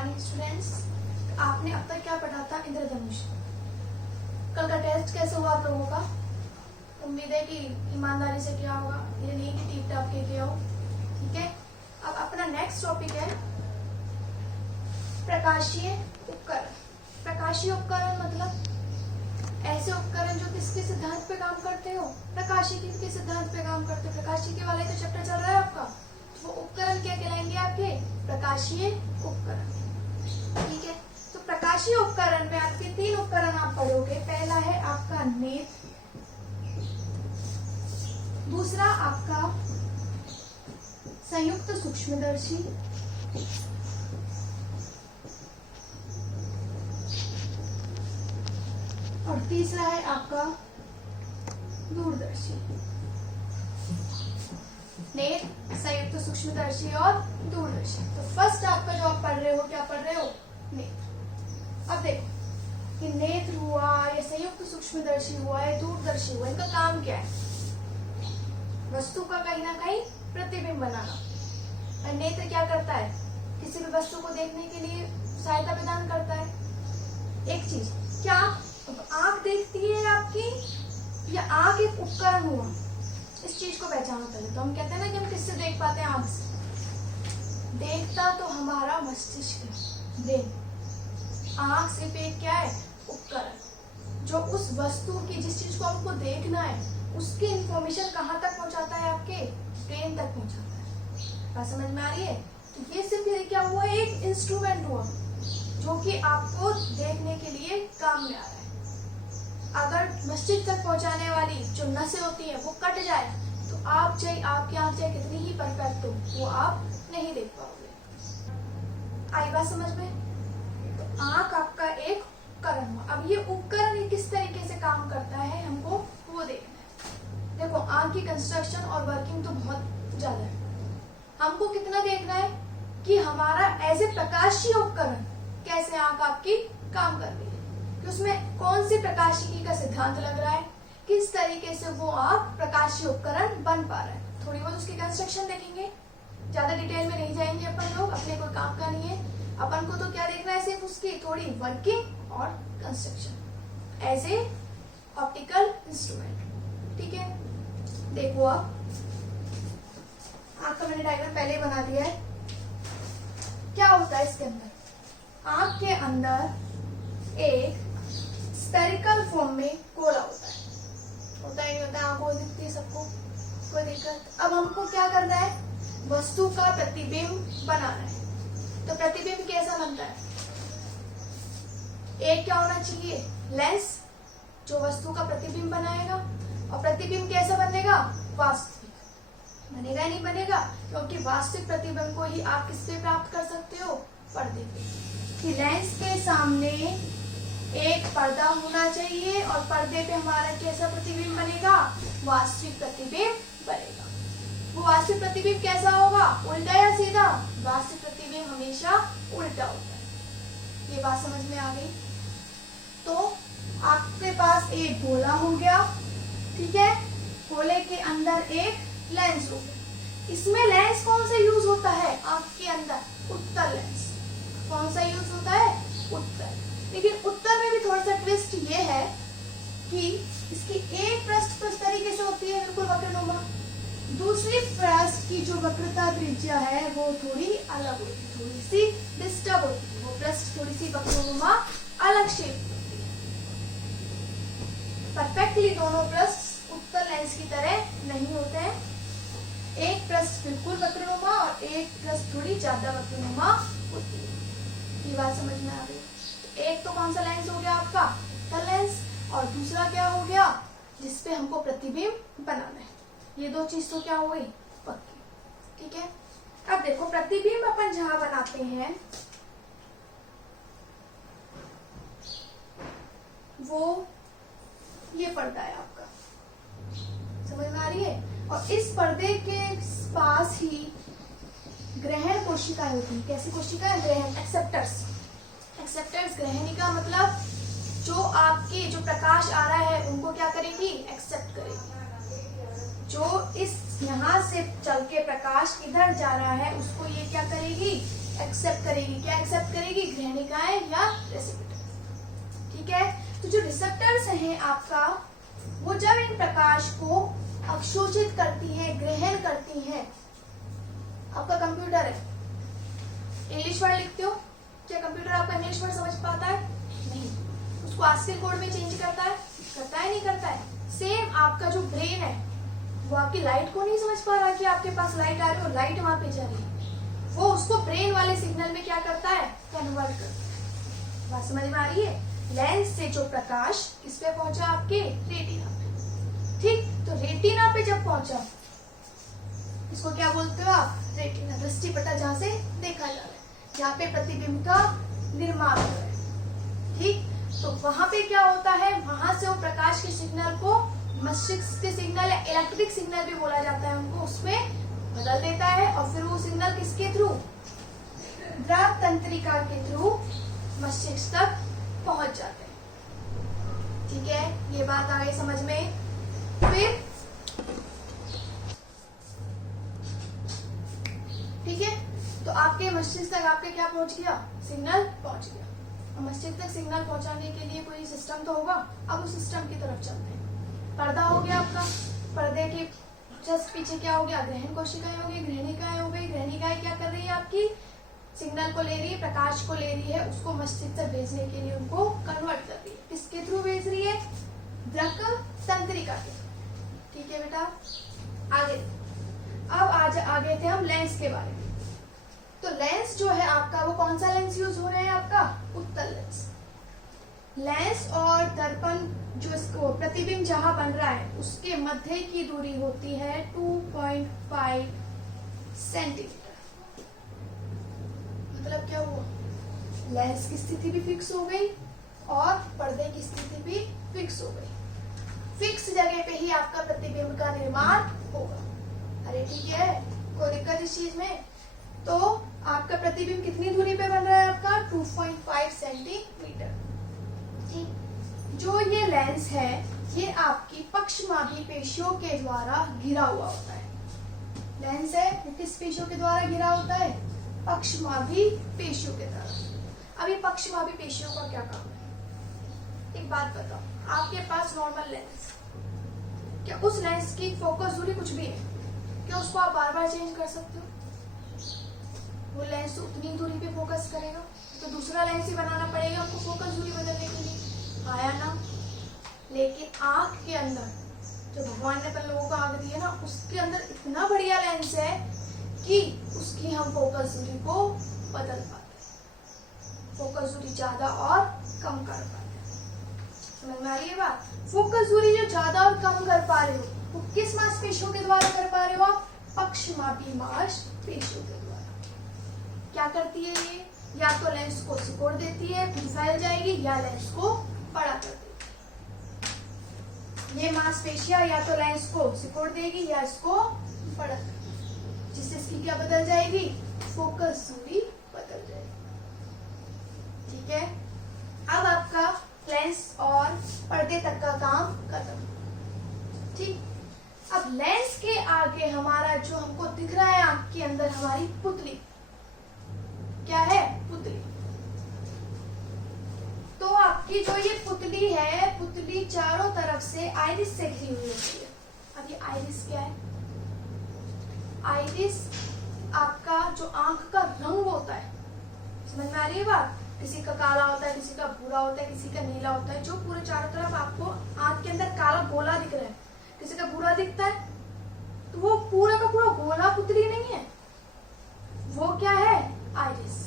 Morning students. आपने अब तक क्या पढ़ा था? इंद्रधनुष। कल का टेस्ट कैसे हुआ आप लोगों का? उम्मीद है कि ईमानदारी से किया होगा, ये नहीं कि टीप टाप के किया हो। ठीक है, अब अपना नेक्स्ट टॉपिक है प्रकाशीय उपकरण। प्रकाशीय उपकरण मतलब ऐसे उपकरण जो किसके सिद्धांत पे काम करते हो? प्रकाशीय किसके सिद्धांत पे काम करते हो? प्रकाशीय के वाला ही तो चैप्टर चल रहा है आपका। तो वो उपकरण क्या कहलाएंगे आपके? प्रकाशीय उपकरण। ठीक है, तो प्रकाशीय उपकरण में आपके 3 उपकरण आप पढ़ोगे। पहला है आपका नेत्र, दूसरा आपका संयुक्त सूक्ष्मदर्शी, और तीसरा है आपका दूरदर्शी। नेत्र, संयुक्त सूक्ष्मदर्शी और दूरदर्शी। तो फर्स्ट आपका जो आप पढ़ रहे हो, क्या पढ़ रहे हो? नेत्र। अब देखो कि नेत्र हुआ या संयुक्त सूक्ष्मदर्शी हुआ या दूरदर्शी हुआ, इनका काम क्या है? वस्तु का कहीं ना कहीं प्रतिबिंब बनाना। और नेत्र क्या करता है? किसी भी वस्तु को देखने के लिए सहायता प्रदान करता है। एक चीज क्या आंख देखती है आपकी, या आंख एक उपकरण हुआ? इस चीज को पहचानो पहले। तो हम कहते हैं ना कि हम किससे देख पाते हैं? आंख से। देखता तो हमारा मस्तिष्क है, ब्रेन। आंख सिर्फ एक क्या है? उपकरण, जो उस वस्तु की, जिस चीज को हमको देखना है, उसकी इंफॉर्मेशन कहाँ तक पहुंचाता है? आपके ब्रेन तक पहुंचाता है। बात समझ में आ रही है? तो ये सिर्फ क्या हुआ? एक इंस्ट्रूमेंट हुआ जो कि आपको देखने के लिए काम में आ रहा है। अगर मस्तिष्क तक पहुंचाने वाली जो नसें होती हैं वो कट जाए तो आप चाहे आपकी आंख चाहे कितनी ही परफेक्ट हो, वो आप नहीं देख पाओगे। आई बात समझ में? तो आंख आपका एक उपकरण हुआ। अब ये उपकरण किस तरीके से काम करता है, हमको वो देखना है। देखो, आंख की कंस्ट्रक्शन और वर्किंग तो बहुत ज्यादा है। हमको कितना देखना है कि हमारा एज ए प्रकाशीय उपकरण कैसे आंख आपकी काम कर रही है, कि उसमें कौन सी प्रकाशिकी का सिद्धांत लग रहा है, किस तरीके से वो आप प्रकाशीय उपकरण बन पा रहा है। थोड़ी बहुत उसकी कंस्ट्रक्शन देखेंगे, ज्यादा डिटेल में नहीं जाएंगे अपन लोग, अपने कोई काम का नहीं है। अपन को तो क्या देखना है? सिर्फ उसकी थोड़ी वर्किंग और construction as a optical instrument. ठीक है, देखो आप आंख का मैंने डायग्राम पहले ही बना दिया है। क्या होता है इसके अंदर? आंख के अंदर एक स्फेरिकल फॉर्म में गोला होता है। होता ही नहीं होता? आंखों दिखती है सबको, कोई दिक्कत? अब हमको क्या करना है? वस्तु का प्रतिबिंब बनाना है। तो प्रतिबिंब कैसा बनता है? एक क्या होना चाहिए? लेंस, जो वस्तु का प्रतिबिंब बनाएगा। और प्रतिबिंब कैसा बनेगा? वास्तविक बनेगा। नहीं बनेगा, क्योंकि वास्तविक प्रतिबिंब को ही आप किससे प्राप्त कर सकते हो? पर्दे पे। कि लेंस के सामने एक पर्दा होना चाहिए और पर्दे पे हमारा कैसा प्रतिबिंब बनेगा? वास्तविक प्रतिबिंब बनेगा। वो वास्तविक प्रतिबिंब कैसा होगा? उल्टा या सीधा? वास्तविक प्रतिबिंब हमेशा उल्टा होता है। ये बात समझ में आ गई? तो आपके पास एक गोला हो गया, ठीक है, गोले के अंदर एक लेंस हो गया। इसमें लेंस कौन सा यूज होता है आंख के अंदर? उत्तल लेंस। कौन सा यूज होता है? उत्तल। लेकिन उत्तर में भी थोड़ा सा ट्विस्ट ये है कि इसकी एक पृष्ठ इस तरीके से होती है, बिल्कुल वक्रनुमा। दूसरी पृष्ठ की जो वक्रता त्रिज्या है वो थोड़ी अलग होती है, थोड़ी सी डिस्टर्ब होती है। वो पृष्ठ थोड़ी सी वक्रनुमा अलग शेप होती है। परफेक्टली दोनों पृष्ठ उत्तल लेंस की तरह नहीं होते हैं। एक पृष्ठ बिल्कुल वक्रनुमा और एक पृष्ठ थोड़ी ज्यादा वक्रनुमा होती है। ये बात समझ में आ गई? एक तो कौन सा लेंस हो गया आपका? उत्तल लेंस। और दूसरा क्या हो गया? जिसपे हमको प्रतिबिंब बनाना है। ये दो चीज तो क्या हो गई? पक्की। ठीक है, अब देखो प्रतिबिंब अपन जहां बनाते हैं वो ये पर्दा है आपका। समझ में आ रही है? और इस पर्दे के पास ही ग्रहण कोशिकाएं होती है। कैसी कोशिकाएं? ग्रहण, एक्सेप्टर्स। एक्सेप्टर्स, ग्रहणिका मतलब जो आपके जो प्रकाश आ रहा है उनको क्या करेगी? एक्सेप्ट करेगी। जो इस यहाँ से चल के प्रकाश इधर जा रहा है उसको ये क्या करेगी? एक्सेप्ट करेगी। क्या एक्सेप्ट करेगी? ग्रहणिकाएं या रेसिपिटर्स। ठीक है, तो जो रिसेप्टर्स हैं आपका, वो जब इन प्रकाश को अवशोषित करती है, ग्रहण करती है। आपका कंप्यूटर है, इंग्लिश वर्ड लिखते हो, क्या कंप्यूटर आपका इंग्लिश वर्ड समझ पाता है? नहीं। उसको आस्किल कोड में चेंज करता है? करता है, नहीं करता है। सेम आपका जो ब्रेन है, वो आपकी लाइट को नहीं समझ पा रहा कि आपके पास लाइट आ रही है, लाइट वहां पे जा रही है। वो उसको ब्रेन वाले सिग्नल में क्या करता है? कन्वर्ट करता है। बात समझ में आ रही है? लेंस से जो प्रकाश किस पे पहुंचा? आपके रेटिना पे। ठीक, तो रेटिना पे जब पहुंचा, इसको क्या बोलते हो आप? रेटिना, दृष्टि पटल, जहां से देखा जा रहा है, जहाँ पे प्रतिबिंब का निर्माण हो रहा है। ठीक, तो वहां पे क्या होता है? वहां से वो प्रकाश के सिग्नल को मस्तिष्क के सिग्नल या इलेक्ट्रिक सिग्नल भी बोला जाता है उनको, उसमें बदल देता है और फिर वो सिग्नल किसके थ्रू? द्रव तंत्रिका के थ्रू मस्तिष्क तक पहुंच जाते हैं। ठीक है, ये बात आ गई समझ में। फिर ठीक है, तो आपके मस्तिष्क तक आपके क्या पहुंच गया? सिग्नल पहुंच गया। और मस्तिष्क तक सिग्नल पहुंचाने के लिए कोई सिस्टम तो होगा। अब उस सिस्टम की तरफ चलते हैं। पर्दा हो गया आपका, पर्दे के जस्ट पीछे क्या हो गया? ग्रहण कोशिकाएं हो गई, ग्रहणिकाएं हो गई। ग्रहणिकाएं क्या कर रही है? आपकी सिग्नल को ले रही है, प्रकाश को ले रही है, उसको मस्तिष्क तक भेजने के लिए उनको कन्वर्ट कर रही है। किसके थ्रू भेज रही है? द्रक तंत्रिका के। ठीक है बेटा, आगे। अब आज आगे थे हम लेंस के बारे में। तो लेंस जो है आपका, वो कौन सा लेंस यूज हो रहा है? आपका उत्तल लेंस। लेंस और दर्पण, जो इसको प्रतिबिंब जहां बन रहा है, उसके मध्य की दूरी होती है 2.5 सेंटीमीटर। मतलब क्या हुआ? लेंस की स्थिति भी फिक्स हो गई और पर्दे की स्थिति भी फिक्स हो गई। फिक्स जगह पे ही आपका प्रतिबिंब का निर्माण होगा। अरे ठीक है, कोई दिक्कत इस चीज में? तो आपका प्रतिबिंब कितनी दूरी पे बन रहा है? आपका 2.5 सेंटीमीटर। ठीक, जो ये लेंस है, ये आपकी पक्षमापी पेशियों के द्वारा घिरा हुआ होता है। लेंस है, वो किस पेशियों के द्वारा घिरा होता है? पक्षमापी पेशियों के द्वारा। अब ये पक्षमापी पेशियों का क्या काम है? एक बात बताओ, आपके पास नॉर्मल लेंस, क्या उस लेंस की फोकस दूरी कुछ भी है? क्या उसको आप बार बार चेंज कर सकते हो? वो लेंस उतनी दूरी पे फोकस करेगा, तो दूसरा लेंस ही बनाना पड़ेगा आपको फोकस दूरी बदलने के लिए। आया ना? लेकिन आंख के अंदर, जो भगवान ने अपन लोगों को आंख दी है ना, उसके अंदर इतना बढ़िया लेंस है कि उसकी हम फोकस दूरी को बदल पाते हैं, फोकस दूरी ज्यादा और कम कर पाते हैं। समझ में आ रही है बात? फोकस दूरी जो ज्यादा और कम कर पा रहे हो, वो किस मांसपेशियों के द्वारा कर पा रहे हो आप? पक्षमापी मांसपेशियों के द्वारा। क्या करती है ये? या तो लेंस को सिकोड़ देती है, फैल जाएगी, या लेंस को बड़ा कर देगी। ये मांसपेशियां या तो लेंस को सिकोड़ देगी या इसको बड़ा कर देगी, जिससे इसकी क्या बदल जाएगी? फोकस दूरी बदल जाएगी। ठीक है, अब आपका लेंस और पर्दे तक का काम खत्म। ठीक, अब लेंस के आगे हमारा जो हमको दिख रहा है आंख के अंदर, हमारी पुतली, क्या है? पुतली। तो आपकी जो ये पुतली है, पुतली चारों तरफ से आइरिस से घिरी हुई होती है। अब ये आइरिस क्या है? आइरिस आपका जो आंख का रंग होता है, समझ में आ रही है बात? किसी का काला होता है, किसी का भूरा होता है, किसी का नीला होता है। जो पूरे चारों तरफ आपको आंख के अंदर काला गोला दिख रहा है, किसी का भूरा दिखता है, तो वो पूरा का पूरा गोला पुतली नहीं है, वो क्या है? आइरिस।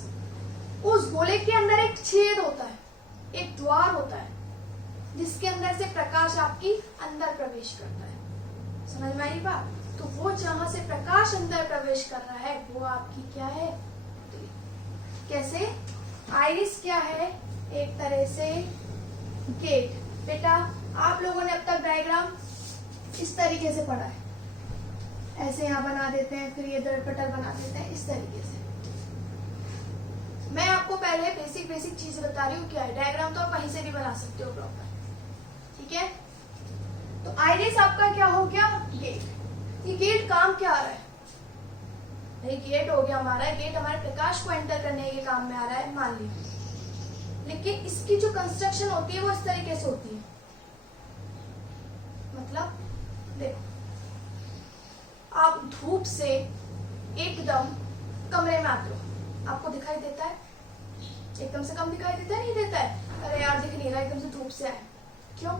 उस गोले के अंदर एक छेद होता है, एक द्वार होता है, जिसके अंदर से प्रकाश आपकी अंदर प्रवेश करता है। समझ में आई बात? तो वो जहां से प्रकाश अंदर प्रवेश कर रहा है, वो आपकी क्या है? पुतली। कैसे? आइरिस क्या है? एक तरह से गेट। बेटा, आप लोगों ने अब तक डायग्राम इस तरीके से पढ़ा है, ऐसे यहाँ बना देते हैं, फिर ये दर्पटल बना देते हैं, इस तरीके से। मैं आपको पहले बेसिक चीज बता रही हूँ क्या है। डायग्राम तो आप कहीं से भी बना सकते हो प्रॉपर। ठीक है, तो आइरिस आपका क्या हो गया? गेट। ये गेट काम क्या आ रहा है? भाई गेट हो गया हमारा, गेट हमारे प्रकाश को एंटर करने के काम में आ रहा है, मान लीजिए। लेकिन इसकी जो कंस्ट्रक्शन होती है वो इस तरीके से होती है, मतलब देखो, आप धूप से एकदम कमरे में आते हो, आपको दिखाई देता है? एकदम से कम दिखाई देता है, नहीं देता है? अरे यार दिख नहीं रहा, एकदम से धूप से आए, क्यों?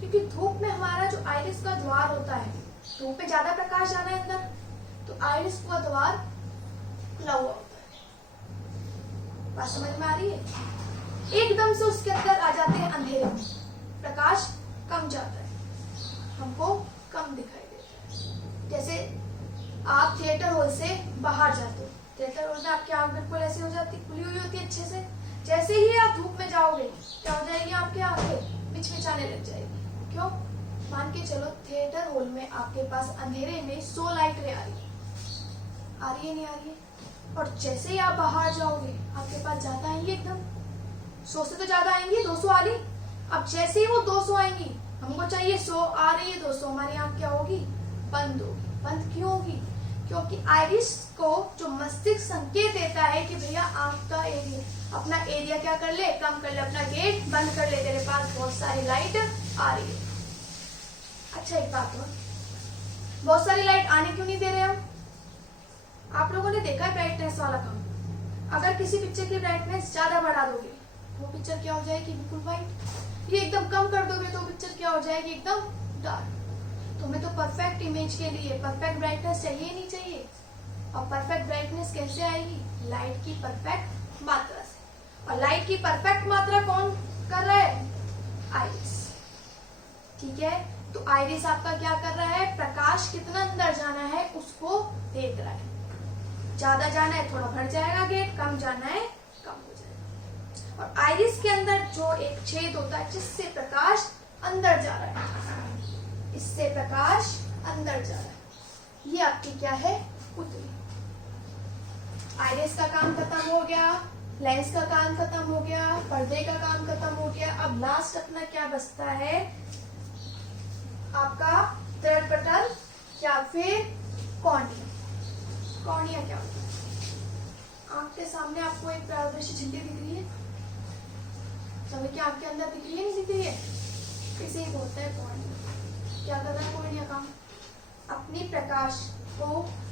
क्योंकि धूप में हमारा जो आइरिस का द्वार होता है, धूप में ज्यादा प्रकाश जाना है अंदर, तो आइरिस का द्वार खुला हुआ होता है। बात समझ में आ रही है? एकदम से उसके अंदर आ जाते हैं अंधेरे में, प्रकाश कम जाता है, हमको कम दिखाई देता है। जैसे आप थिएटर हॉल से बाहर जाते हो, थिएटर हॉल में आपकी आंख बिल्कुल ऐसी हो जाती, खुली हुई होती है अच्छे से। जैसे ही आप धूप में जाओगे, क्या हो जाएगी? आपकी आंखें मिचमिचाने लग जाएगी। क्यों? मान के चलो थिएटर हॉल में आपके पास अंधेरे में 100 लाइटें आ रही है नहीं आ रही है? और जैसे ही आप बाहर जाओगे, आपके पास ज्यादा आएंगी, एकदम 100 से तो ज्यादा आएंगी, 200 आ रही। अब जैसे ही वो 200 आएंगी, हमको चाहिए 100, आ रही है 200, हमारी आंख क्या होगी? बंद होगी। बंद क्यों होगी? क्योंकि आइरिस को जो मस्तिष्क संकेत देता है कि भैया आंख का एरिया, अपना एरिया क्या कर ले? कम कर ले, अपना गेट बंद कर ले, तेरे पास बहुत सारी लाइट आ रही है। अच्छा एक बात और, बहुत सारी लाइट आने क्यों नहीं दे रहे हम? आप लोगों ने देखा है ब्राइटनेस वाला काम? अगर किसी पिक्चर की ब्राइटनेस ज्यादा बढ़ा दोगे, वो पिक्चर क्या हो जाएगी? बिल्कुल व्हाइट। ये एकदम कम कर दोगे तो पिक्चर क्या हो जाएगी? एकदम डार्क। तुम्हें तो परफेक्ट इमेज के लिए परफेक्ट ब्राइटनेस चाहिए ही नहीं चाहिए। और परफेक्ट ब्राइटनेस कैसे आएगी? लाइट की परफेक्ट मात्रा से। और लाइट की परफेक्ट मात्रा कौन कर रहा है? आइरिस। ठीक है, तो आइरिस आपका क्या कर रहा है? प्रकाश कितना अंदर जाना है उसको देख रहा है। ज्यादा जाना है थोड़ा भर जाएगा गेट, कम जाना है कम हो जाएगा। और आइरिस के अंदर जो एक छेद होता है जिससे प्रकाश अंदर जा रहा है, इससे प्रकाश अंदर जा रहा है, ये आपकी क्या है? पुतली। आइरिस का काम खत्म हो गया, लेंस का काम खत्म हो गया, पर्दे का काम खत्म हो गया। अब लास्ट अपना क्या बचता है? आपका थर्ड पटल या फिर कॉर्निया। कॉर्निया क्या होता है? आंख के सामने आपको एक पारदर्शी झिल्ली दिख रही है, सभी की आंख के अंदर दिख रही है, नहीं दिख रही है? इसे ही बोलते हैं कॉर्निया। क्या कर रहा है कॉर्निया काम? अपनी प्रकाश को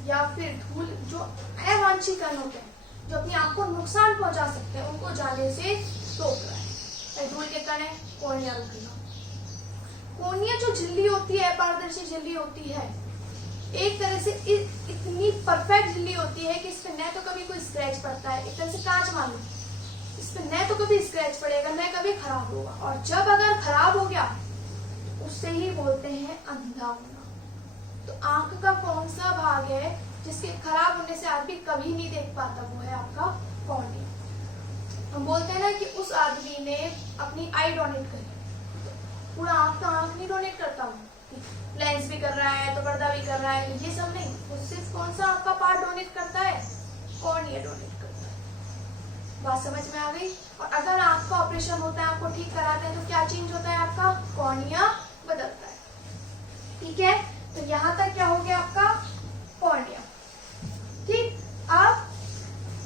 या फिर धूल, जो अवांछित कण होते हैं, जो अपनी आंख को नुकसान पहुंचा सकते हैं, उनको जाने से रोक रहा है। धूल के कण है, कॉर्निया रुकेगा। कॉर्निया जो झिल्ली होती है, पारदर्शी झिल्ली होती है, एक तरह से इतनी परफेक्ट झिल्ली होती है कि इस पे न तो कभी कोई स्क्रैच पड़ता है, एक तरह से कांच मान लो, इस पे न तो कभी स्क्रैच पड़ेगा, न कभी खराब होगा। और जब अगर खराब हो गया, उससे ही बोलते हैं अंधा होना। तो आंख का कौन सा भाग है जिसके खराब होने से आदमी कभी नहीं देख पाता? वो है आपका कॉर्निया। हम बोलते हैं ना कि उस आदमी ने अपनी आई डोनेट करी, पूरा आंख का आंख नहीं डोनेट करता हूँ, लेंस भी कर रहा है तो पर्दा भी कर रहा है, ये सब नहीं, वो सिर्फ कौन सा आपका पार्ट डोनेट करता है? कॉर्निया डोनेट करता है। बात समझ में आ गई? और अगर आंख का ऑपरेशन होता है, आपको ठीक कराते हैं, तो क्या चेंज होता है? आपका कॉर्निया बदलता है। ठीक है, तो यहाँ तक क्या हो गया आपका? कॉर्निया। ठीक, अब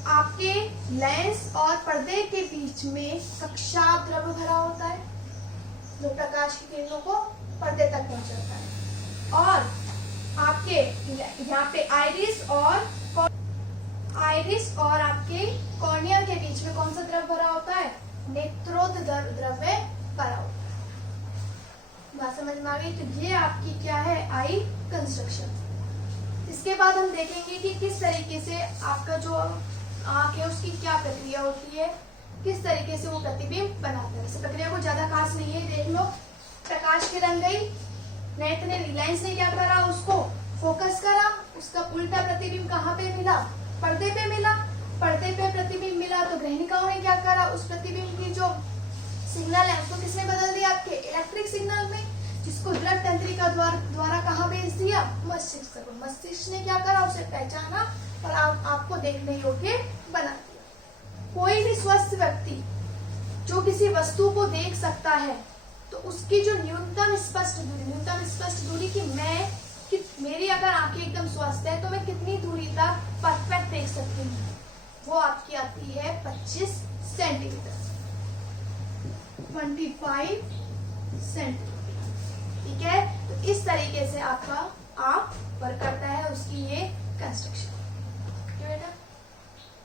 आपके लेंस और पर्दे के बीच में कक्षाभ द्रव्य भरा होता है, जो प्रकाश की किरणों को पर्दे तक पहुंचाता है। और आपके यहाँ पे आइरिस और आपके कॉर्निया के बीच में कौन सा द्रव्य भरा होता है? नेत्रोद द्रव्य भरा होता है। बात समझ में आ गई? तो ये आपकी क्या है? आई कंस्ट्रक्शन। इसके बाद हम देखेंगे कि किस तरीके से आपका जो आंख है उसकी क्या प्रक्रिया होती है, किस तरीके से वो प्रतिबिंब बनाता है। इस प्रक्रिया को ज्यादा खास नहीं है, देख लो। प्रकाश किरण गई, नेट ने लेंस ने क्या करा? उसको फोकस करा, उसका उल्टा प्रतिबिंब कहाँ पे मिला? पर्दे पे मिला। पर्दे पे प्रतिबिंब मिला तो ग्रहणिकाओं ने क्या करा? उस प्रतिबिंब की जो सिग्नल है उसको किसने बदल दिया? आपके इलेक्ट्रिक सिग्नल में, जिसको दृढ़ तंत्रिका द्वारा कहाँ भेज दिया? मस्तिष्क को। मस्तिष्क ने क्या करा? उसे पहचाना और आपको देखने योग्य बना दिया। कोई भी स्वस्थ व्यक्ति जो किसी वस्तु को देख सकता है, तो उसकी जो न्यूनतम स्पष्ट दूरी की मैं कि मेरी अगर आंखें एकदम स्वस्थ है तो मैं कितनी दूरी तक परफेक्ट देख सकती हूँ, वो आपकी आती है 25 सेंटीमीटर, 25 सेंटीमीटर। ठीक है, तो इस तरीके से आपका आंख वर्क करता है, उसकी ये कंस्ट्रक्शन।